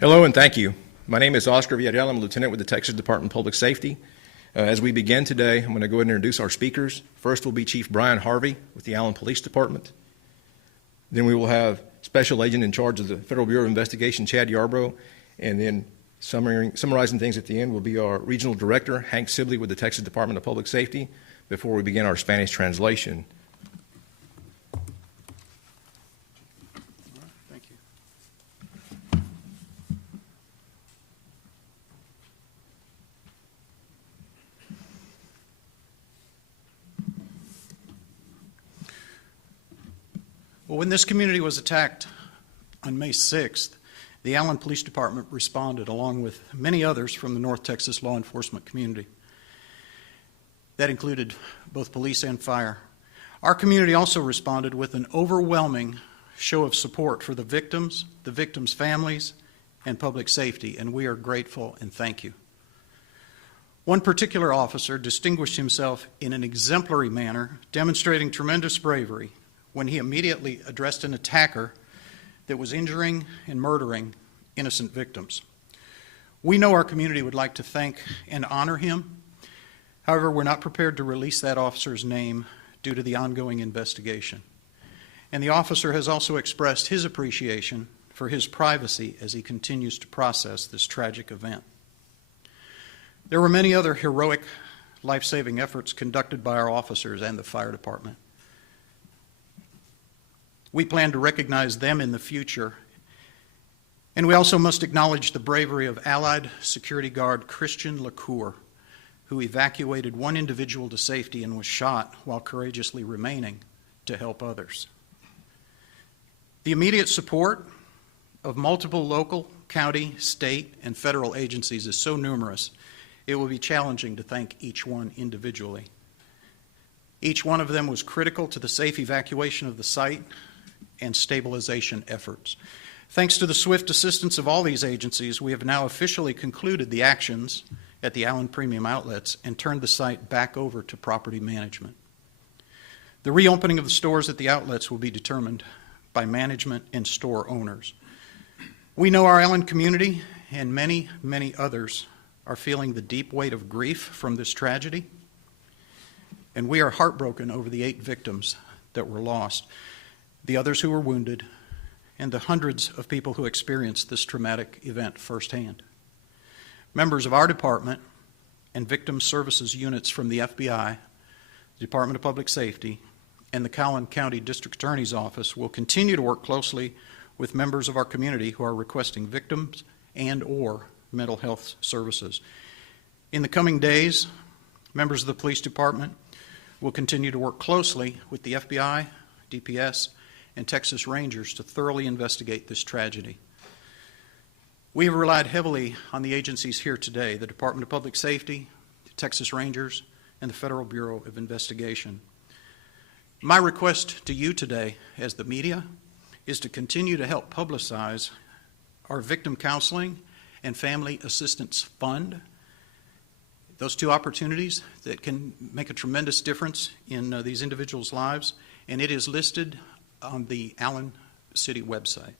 Hello and thank you. My name is Oscar Villarreal. I'm a lieutenant with the Texas Department of Public Safety. As we begin today, I'm going to go ahead and introduce our speakers. First will be Chief Brian Harvey with the Allen Police Department. Then we will have Special Agent in charge of the Federal Bureau of Investigation, Chad Yarbrough. And then summarizing things at the end will be our Regional Director, Hank Sibley with the Texas Department of Public Safety, before we begin our Spanish translation. Well, when this community was attacked on May 6th, the Allen Police Department responded along with many others from the North Texas law enforcement community. That included both police and fire. Our community also responded with an overwhelming show of support for the victims' families, and public safety, and we are grateful and thank you. One particular officer distinguished himself in an exemplary manner, demonstrating tremendous bravery when he immediately addressed an attacker that was injuring and murdering innocent victims. We know our community would like to thank and honor him. However, we're not prepared to release that officer's name due to the ongoing investigation. And the officer has also expressed his appreciation for his privacy as he continues to process this tragic event. There were many other heroic life-saving efforts conducted by our officers and the fire department. We plan to recognize them in the future. And we also must acknowledge the bravery of Allied Security Guard Christian LaCour, who evacuated one individual to safety and was shot while courageously remaining to help others. The immediate support of multiple local, county, state, and federal agencies is so numerous, it will be challenging to thank each one individually. Each one of them was critical to the safe evacuation of the site and stabilization efforts. Thanks to the swift assistance of all these agencies, we have now officially concluded the actions at the Allen Premium Outlets and turned the site back over to property management. The reopening of the stores at the outlets will be determined by management and store owners. We know our Allen community and many, many others are feeling the deep weight of grief from this tragedy, and we are heartbroken over the 8 victims that were lost, the others who were wounded, and the hundreds of people who experienced this traumatic event firsthand. Members of our department and victim services units from the FBI, the Department of Public Safety, and the Collin County District Attorney's Office will continue to work closely with members of our community who are requesting victims and/or mental health services. In the coming days, members of the police department will continue to work closely with the FBI, DPS, and Texas Rangers to thoroughly investigate this tragedy. We have relied heavily on the agencies here today, the Department of Public Safety, the Texas Rangers, and the Federal Bureau of Investigation. My request to you today, as the media, is to continue to help publicize our Victim Counseling and Family Assistance Fund. Those 2 opportunities that can make a tremendous difference in these individuals' lives, and it is listed on the Allen City website.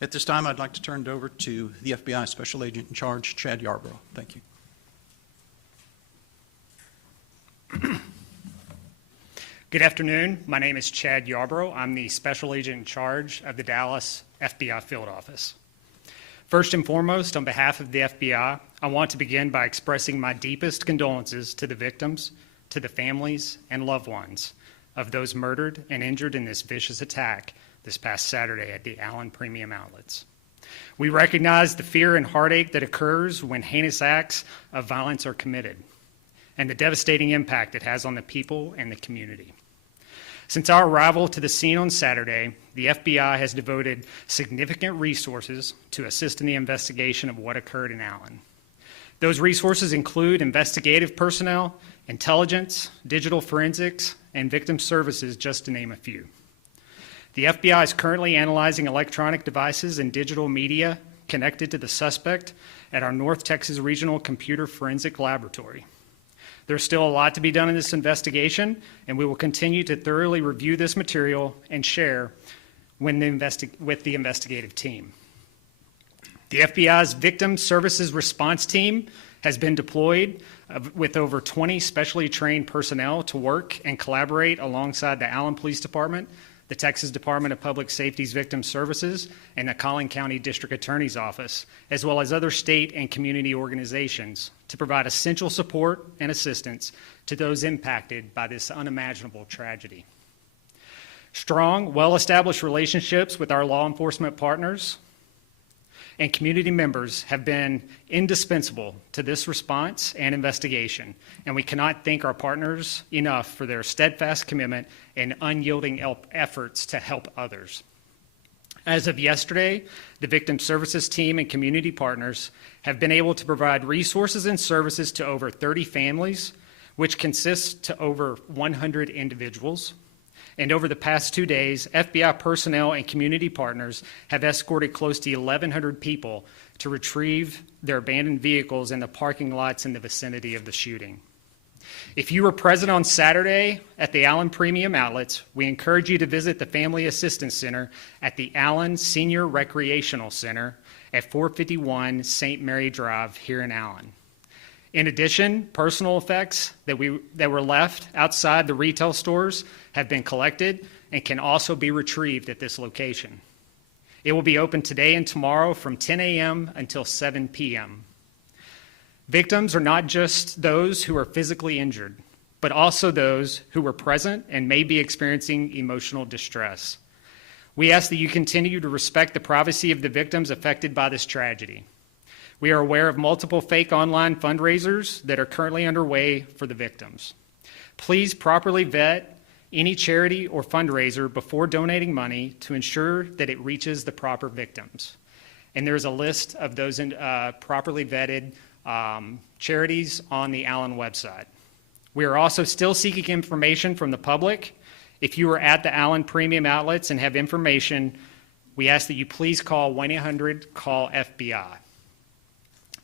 At this time, I'd like to turn it over to the FBI Special Agent in charge, Chad Yarbrough. Thank you. Good afternoon. My name is Chad Yarbrough. I'm the Special Agent in charge of the Dallas FBI Field Office. First and foremost, on behalf of the FBI, I want to begin by expressing my deepest condolences to the victims, to the families and loved ones of those murdered and injured in this vicious attack this past Saturday at the Allen Premium Outlets. We recognize the fear and heartache that occurs when heinous acts of violence are committed, and the devastating impact it has on the people and the community. Since our arrival to the scene on Saturday, the FBI has devoted significant resources to assist in the investigation of what occurred in Allen. Those resources include investigative personnel, intelligence, digital forensics, and victim services, just to name a few. The FBI is currently analyzing electronic devices and digital media connected to the suspect at our North Texas Regional Computer Forensic Laboratory. There's still a lot to be done in this investigation, and we will continue to thoroughly review this material and share with the investigative team. The FBI's Victim Services Response Team has been deployed with over 20 specially trained personnel to work and collaborate alongside the Allen Police Department, the Texas Department of Public Safety's Victim Services, and the Collin County District Attorney's Office, as well as other state and community organizations to provide essential support and assistance to those impacted by this unimaginable tragedy. Strong, well-established relationships with our law enforcement partners and community members have been indispensable to this response and investigation, and we cannot thank our partners enough for their steadfast commitment and unyielding efforts to help others. As of yesterday, the Victim Services Team and community partners have been able to provide resources and services to over 30 families, which consists to over 100 individuals. And over the past 2 days, FBI personnel and community partners have escorted close to 1,100 people to retrieve their abandoned vehicles in the parking lots in the vicinity of the shooting. If you were present on Saturday at the Allen Premium Outlets, we encourage you to visit the Family Assistance Center at the Allen Senior Recreational Center at 451 St. Mary Drive here in Allen. In addition, personal effects that were left outside the retail stores have been collected and can also be retrieved at this location. It will be open today and tomorrow from 10 a.m. until 7 p.m. Victims are not just those who are physically injured, but also those who were present and may be experiencing emotional distress. We ask that you continue to respect the privacy of the victims affected by this tragedy. We are aware of multiple fake online fundraisers that are currently underway for the victims. Please properly vet any charity or fundraiser before donating money to ensure that it reaches the proper victims. And there's a list of those properly vetted charities on the Allen website. We are also still seeking information from the public. If you are at the Allen Premium Outlets and have information, we ask that you please call 1-800-CALL-FBI.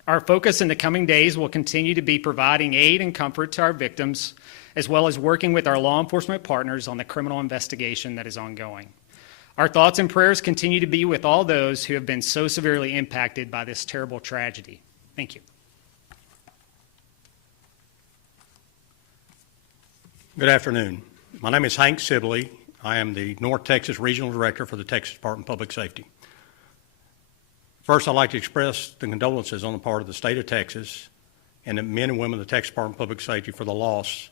Our focus in the coming days will continue to be providing aid and comfort to our victims, as well as working with our law enforcement partners on the criminal investigation that is ongoing. Our thoughts and prayers continue to be with all those who have been so severely impacted by this terrible tragedy. Thank you. Good afternoon. My name is Hank Sibley. I am the North Texas Regional Director for the Texas Department of Public Safety. First, I'd like to express the condolences on the part of the state of Texas and the men and women of the Texas Department of Public Safety for the loss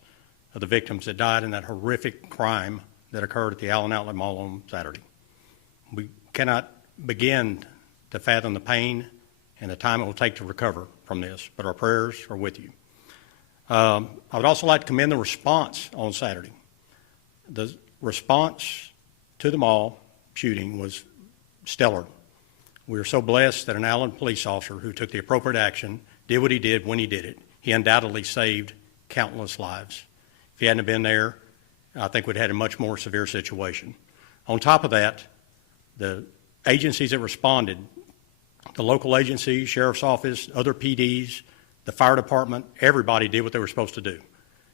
of the victims that died in that horrific crime that occurred at the Allen Outlet Mall on Saturday. We cannot begin to fathom the pain and the time it will take to recover from this, but our prayers are with you. I would also like to commend the response on Saturday. The response to the mall shooting was stellar. We are so blessed that an Allen police officer who took the appropriate action did what he did when he did it. He undoubtedly saved countless lives. If he hadn't been there, I think we'd had a much more severe situation. On top of that, the agencies that responded, the local agencies, sheriff's office, other PDs, the fire department, everybody did what they were supposed to do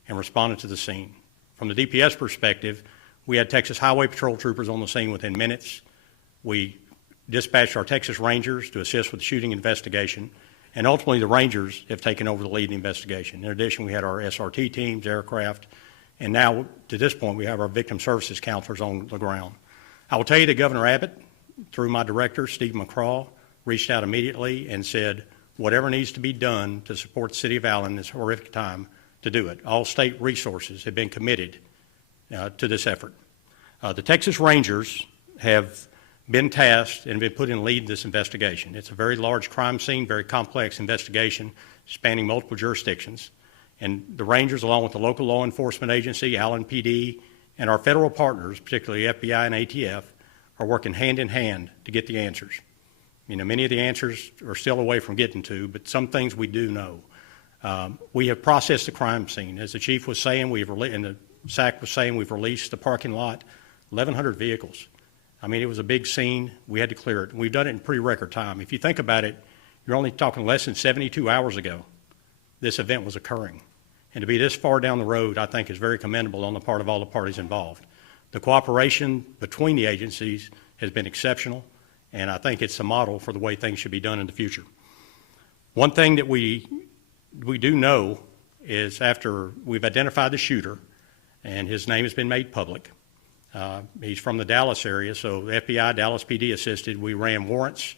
and responded to the scene. From the DPS perspective, we had Texas Highway Patrol troopers on the scene within minutes. We dispatched our Texas Rangers to assist with the shooting investigation, and ultimately the Rangers have taken over the lead in the investigation. In addition, we had our SRT teams, aircraft, and now to this point we have our victim services counselors on the ground. I will tell you that Governor Abbott, through my director, Steve McCraw, reached out immediately and said whatever needs to be done to support the city of Allen in this horrific time, to do it. All state resources have been committed to this effort. The Texas Rangers have been tasked and been put in lead in this investigation. It's a very large crime scene, very complex investigation spanning multiple jurisdictions. And the Rangers, along with the local law enforcement agency, Allen PD, and our federal partners, particularly FBI and ATF, are working hand in hand to get the answers. You know, many of the answers are still away from getting to, but some things we do know. We have processed the crime scene. As the chief was saying, and the SAC was saying, we've released the parking lot, 1,100 vehicles. I mean, it was a big scene. We had to clear it. We've done it in pretty record time. If you think about it, you're only talking less than 72 hours ago this event was occurring. And to be this far down the road, I think, is very commendable on the part of all the parties involved. The cooperation between the agencies has been exceptional, and I think it's a model for the way things should be done in the future. One thing that we do know is after we've identified the shooter, and his name has been made public, he's from the Dallas area, so the FBI, Dallas PD assisted. We ran warrants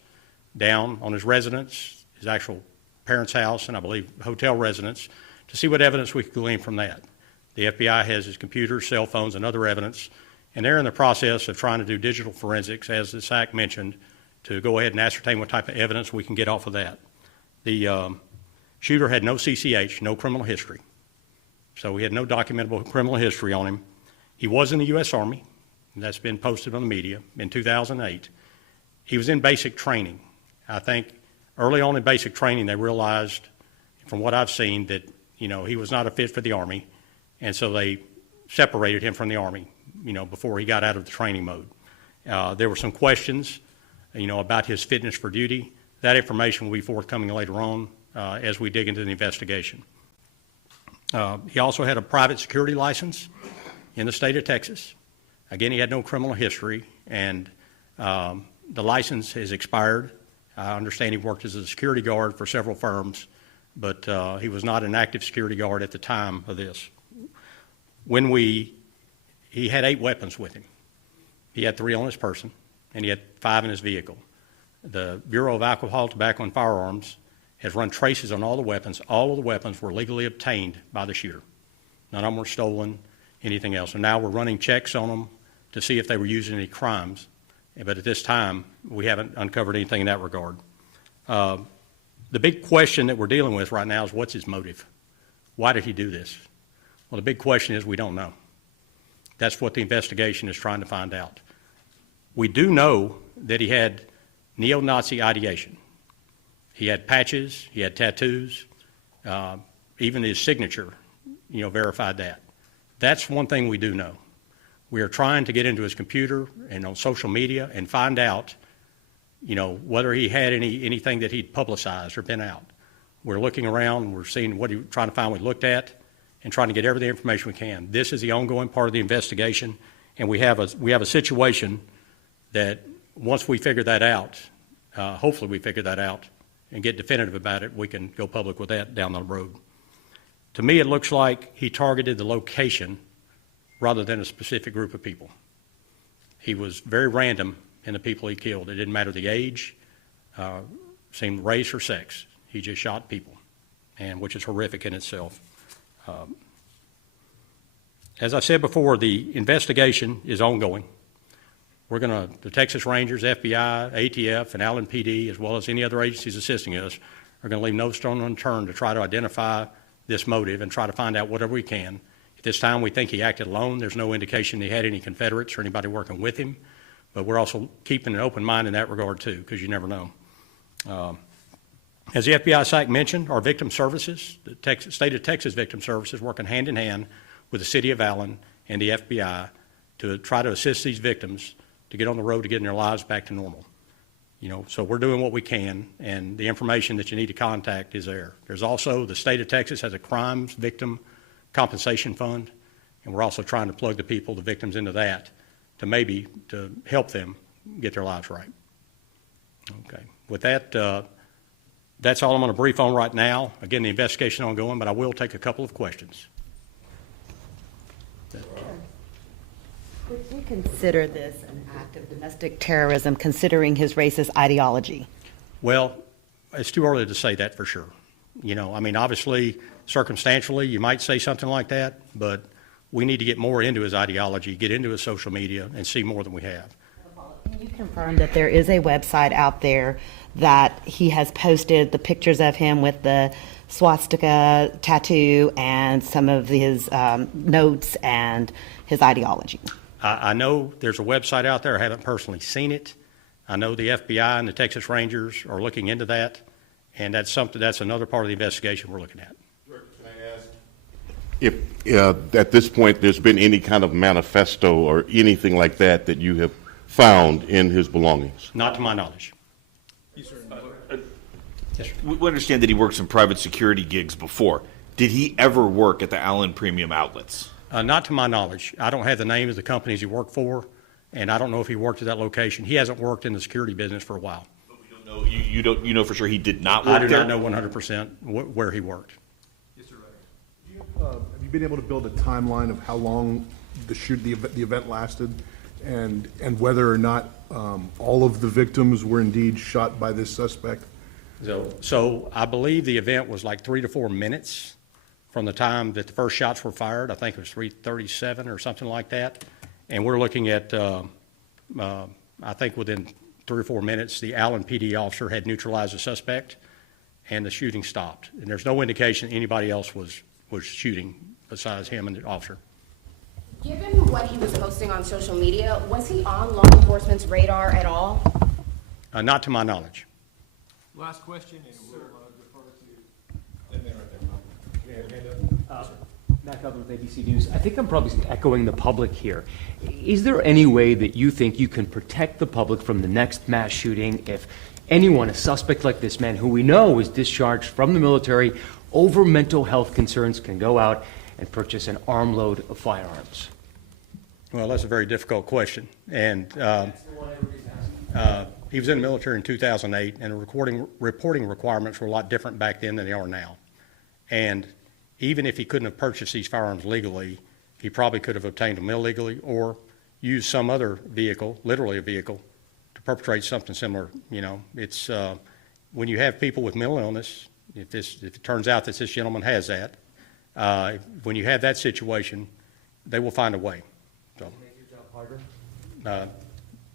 down on his residence, his actual parents' house, and I believe hotel residence, to see what evidence we could glean from that. The FBI has his computers, cell phones, and other evidence, and they're in the process of trying to do digital forensics, as the SAC mentioned, to go ahead and ascertain what type of evidence we can get off of that. The shooter had no CCH, no criminal history. So we had no documentable criminal history on him. He was in the U.S. Army, and that's been posted on the media, in 2008. He was in basic training. I think early on in basic training they realized, from what I've seen, that he was not a fit for the Army, and so they separated him from the Army before he got out of the training mode. There were some questions about his fitness for duty. That information will be forthcoming later on as we dig into the investigation. He also had a private security license in the state of Texas. Again, he had no criminal history, and the license has expired. I understand he worked as a security guard for several firms, but he was not an active security guard at the time of this. He had 8 weapons with him. He had 3 on his person, and he had 5 in his vehicle. The Bureau of Alcohol, Tobacco, and Firearms has run traces on all the weapons. All of the weapons were legally obtained by the shooter. None of them were stolen, anything else. And now we're running checks on them to see if they were used in any crimes. But at this time, we haven't uncovered anything in that regard. The big question that we're dealing with right now is, what's his motive? Why did he do this? Well, the big question is, we don't know. That's what the investigation is trying to find out. We do know that he had neo-Nazi ideation. He had patches, he had tattoos, even his signature, verified that. That's one thing we do know. We are trying to get into his computer and on social media and find out, whether he had anything that he'd publicized or been out. We're looking around, we're seeing trying to find what we looked at, and trying to get every information we can. This is the ongoing part of the investigation, and we have a situation that once we figure that out, hopefully we figure that out and get definitive about it, we can go public with that down the road. To me, it looks like he targeted the location rather than a specific group of people. He was very random in the people he killed. It didn't matter the age, same race or sex. He just shot people, and which is horrific in itself. As I said before, the investigation is ongoing. The Texas Rangers, FBI, ATF, and Allen PD, as well as any other agencies assisting us, are going to leave no stone unturned to try to identify this motive and try to find out whatever we can. At this time, we think he acted alone. There's no indication he had any Confederates or anybody working with him, but we're also keeping an open mind in that regard too, because you never know. As the FBI SAC mentioned, our victim services, the state of Texas Victim Services, working hand in hand with the city of Allen and the FBI to try to assist these victims to get on the road to getting their lives back to normal. So we're doing what we can, and the information that you need to contact is there. There's also, the state of Texas has a crimes victim compensation fund, and we're also trying to plug the victims into that to help them get their lives right. Okay. With that, that's all I'm going to brief on right now. Again, the investigation is ongoing, but I will take a couple of questions. Would you consider this an act of domestic terrorism, considering his racist ideology? Well, it's too early to say that for sure. Obviously, circumstantially, you might say something like that, but we need to get more into his ideology, get into his social media, and see more than we have. Can you confirm that there is a website out there that he has posted the pictures of him with the swastika tattoo and some of his notes and his ideology? I know there's a website out there. I haven't personally seen it. I know the FBI and the Texas Rangers are looking into that, and that's another part of the investigation we're looking at. Can I ask if at this point there's been any kind of manifesto or anything like that that you have found in his belongings? Not to my knowledge. Yes, sir. Yes, sir. We understand that he worked some private security gigs before. Did he ever work at the Allen Premium Outlets? Not to my knowledge. I don't have the names of the companies he worked for, and I don't know if he worked at that location. He hasn't worked in the security business for a while. But we don't know. You know for sure he did not I work do there? not know 100% where he worked. Have you been able to build a timeline of how long the event lasted, and whether or not all of the victims were indeed shot by this suspect? So I believe the event was like 3 to 4 minutes from the time that the first shots were fired. I think it was 3:37 or something like that. And we're looking at, I think within 3 or 4 minutes, the Allen PD officer had neutralized the suspect, and the shooting stopped. And there's no indication anybody else was shooting besides him and the officer. Given what he was posting on social media, was he on law enforcement's radar at all? Not to my knowledge. Last question, and we'll defer to that man right there. Matt Governor with ABC News. I think I'm probably echoing the public here. Is there any way that you think you can protect the public from the next mass shooting if anyone, a suspect like this man, who we know is discharged from the military over mental health concerns, can go out and purchase an armload of firearms? Well, that's a very difficult question. And he was in the military in 2008, and the reporting requirements were a lot different back then than they are now. And even if he couldn't have purchased these firearms legally, he probably could have obtained them illegally or used some other vehicle, literally a vehicle, to perpetrate something similar. You know, it's when you have people with mental illness, if it turns out that this gentleman has that, when you have that situation, they will find a way. So, Make your job harder?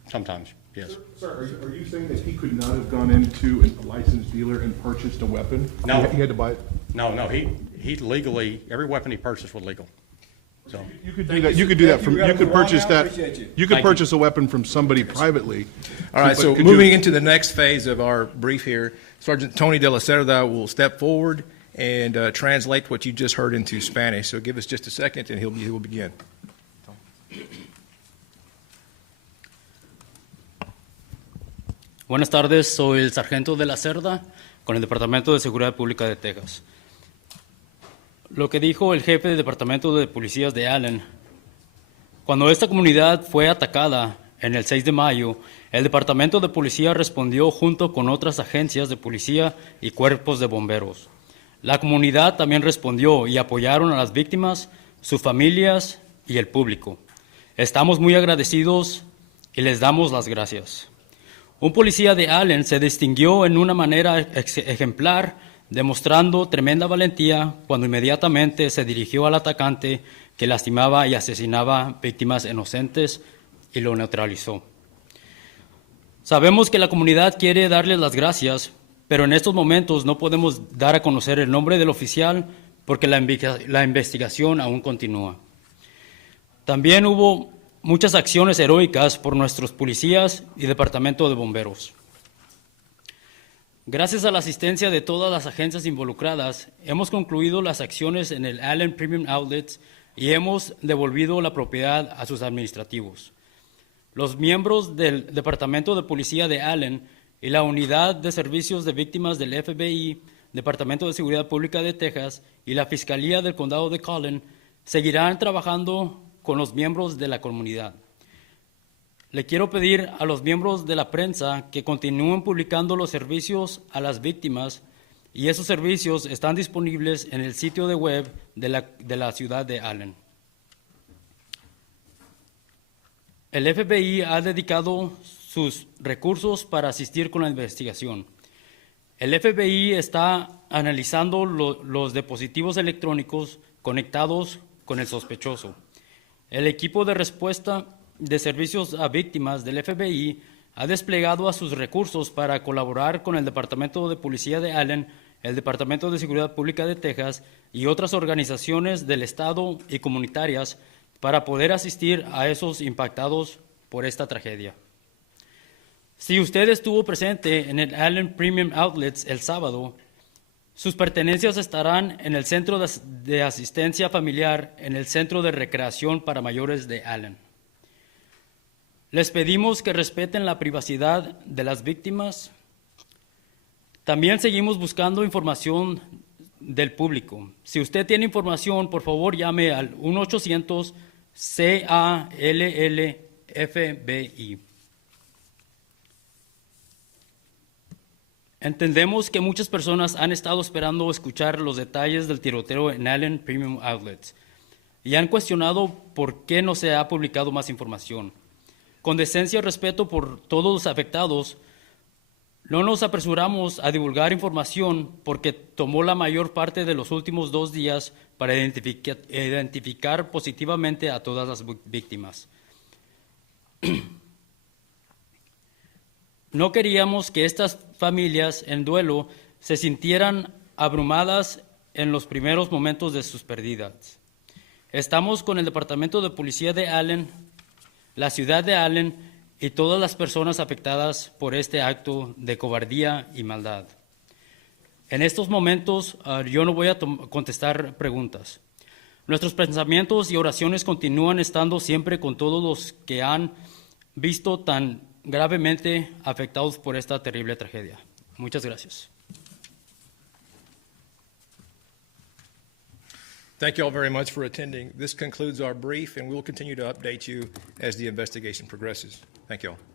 Sometimes, yes. Sir, are you saying that he could not have gone into a licensed dealer and purchased a weapon? No. He had to buy it? No, he legally, every weapon he purchased was legal. So, You could do that, you could do that from, you could purchase that, Appreciate you. you could Thank you. purchase a weapon from somebody privately. All right, But so could you- moving into the next phase of our brief here, Sergeant Tony De La Cerda will step forward and translate what you just heard into Spanish. So give us just a second, and he will begin. Buenas tardes, soy el sargento de la Cerda con el Departamento de Seguridad Pública de Texas. Lo que dijo el jefe del Departamento de Policías de Allen: cuando esta comunidad fue atacada en el 6 de mayo, el Departamento de Policía respondió junto con otras agencias de policía y cuerpos de bomberos. La comunidad también respondió y apoyaron a las víctimas, sus familias y el público. Estamos muy agradecidos y les damos las gracias. Un policía de Allen se distinguió en una manera ejemplar, demostrando tremenda valentía cuando inmediatamente se dirigió al atacante que lastimaba y asesinaba víctimas inocentes y lo neutralizó. Sabemos que la comunidad quiere darles las gracias, pero en estos momentos no podemos dar a conocer el nombre del oficial porque la investigación aún continúa. También hubo muchas acciones heroicas por nuestros policías y departamento de bomberos. Gracias a la asistencia de todas las agencias involucradas, hemos concluido las acciones en el Allen Premium Outlets y hemos devolvido la propiedad a sus administrativos. Los miembros del Departamento de Policía de Allen y la Unidad de Servicios de Víctimas del FBI, Departamento de Seguridad Pública de Texas y la Fiscalía del Condado de Collin seguirán trabajando con los miembros de la comunidad. Le quiero pedir a los miembros de la prensa que continúen publicando los servicios a las víctimas, y esos servicios están disponibles en el sitio de web de la ciudad de Allen. El FBI ha dedicado sus recursos para asistir con la investigación. El FBI está analizando los dispositivos electrónicos conectados con el sospechoso. El equipo de respuesta de servicios a víctimas del FBI ha desplegado a sus recursos para colaborar con el Departamento de Policía de Allen, el Departamento de Seguridad Pública de Texas y otras organizaciones del Estado y comunitarias para poder asistir a esos impactados por esta tragedia. Si usted estuvo presente en el Allen Premium Outlets el sábado, sus pertenencias estarán en el Centro de Asistencia Familiar en el Centro de Recreación para Mayores de Allen. Les pedimos que respeten la privacidad de las víctimas. También seguimos buscando información del público. Si usted tiene información, por favor llame al 1-800-CALL FBI. Entendemos que muchas personas han estado esperando escuchar los detalles del tiroteo en Allen Premium Outlets y han cuestionado por qué no se ha publicado más información. Con decencia y respeto por todos los afectados, no nos apresuramos a divulgar información porque tomó la mayor parte de los últimos 2 días para identificar positivamente a todas las víctimas. No queríamos que estas familias en duelo se sintieran abrumadas en los primeros momentos de sus pérdidas. Estamos con el Departamento de Policía de Allen, la ciudad de Allen y todas las personas afectadas por este acto de cobardía y maldad. En estos momentos yo no voy a contestar preguntas. Nuestros pensamientos y oraciones continúan estando siempre con todos los que han visto tan gravemente afectados por esta terrible tragedia. Muchas gracias. Thank you all very much for attending. This concludes our brief, and we will continue to update you as the investigation progresses. Thank you all.